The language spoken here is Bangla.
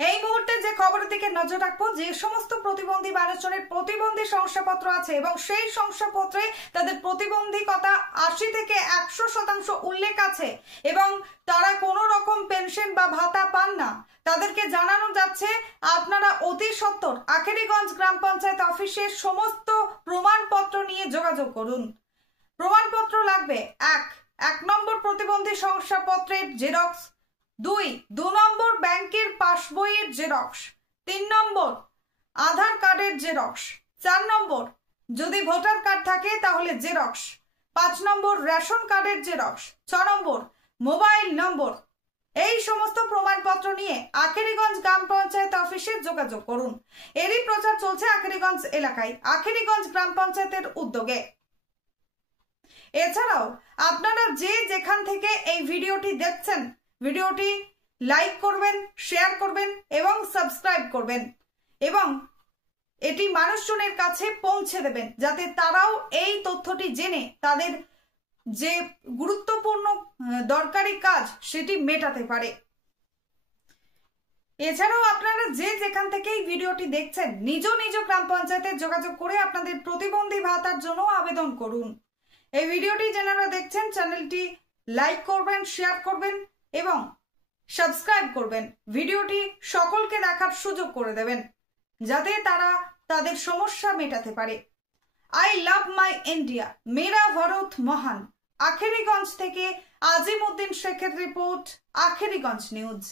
এই মুহূর্তে যে খবরের দিকে নজর রাখবো, যে সমস্ত প্রতিবন্ধী মানুষজনের প্রতিবন্ধী শংসাপত্র আছে এবং সেই শংসাপত্রে তাদের প্রতিবন্ধীকতা 80 থেকে 100% উল্লেখ আছে এবং তারা কোনো রকম পেনশন বা ভাতা পান না, তাদেরকে জানানো যাচ্ছে আপনারা অতি সত্বর আখেরিগঞ্জ গ্রাম পঞ্চায়েত অফিসের সমস্ত প্রমাণপত্র নিয়ে যোগাযোগ করুন। প্রমাণপত্র লাগবে: 1 নম্বর প্রতিবন্ধী শংসাপত্রের জেরক্স, 2 নম্বর ব্যাংকের পাসবইয়ের জেরক্স, 3 নম্বর আধার কার্ডের জেরক্স, 4 নম্বর যদি ভোটার কার্ড থাকে তাহলে জেরক্স, 5 নম্বর রেশন কার্ডের জেরক্স, 6 নম্বর মোবাইল নম্বর। এই সমস্ত প্রমাণপত্র নিয়ে আখেরিগঞ্জ গ্রাম পঞ্চায়েত অফিসে যোগাযোগ করুন। এরই প্রচার চলছে আখেরিগঞ্জ এলাকায় আখেরিগঞ্জ গ্রাম পঞ্চায়েতের উদ্যোগে। এছাড়াও আপনারা যে যেখান থেকে এই ভিডিওটি দেখছেন, ভিডিওটি লাইক করবেন, শেয়ার করবেন এবং সাবস্ক্রাইব করবেন এবং এটি মানুষজনের কাছে পৌঁছে দেবেন, যাতে তারাও এই তথ্যটি জেনে তাদের যে গুরুত্বপূর্ণ দরকারি কাজ সেটি মেটাতে পারে। এছাড়াও আপনারা যে যেখান থেকে এই ভিডিওটি দেখছেন, নিজ নিজ গ্রাম পঞ্চায়েতে যোগাযোগ করে আপনাদের প্রতিবন্ধী ভাতার জন্য আবেদন করুন। এই ভিডিওটি যারা দেখছেন চ্যানেলটি লাইক করবেন, শেয়ার করবেন এবং সাবস্ক্রাইব করবেন। ভিডিওটি সকলকে দেখার সুযোগ করে দেবেন, যাতে তারা তাদের সমস্যা মেটাতে পারে। আই লাভ মাই ইন্ডিয়া, মেরা ভারত মহান। আখেরিগঞ্জ থেকে আজিমউদ্দিন শেখের রিপোর্ট, আখেরিগঞ্জ নিউজ।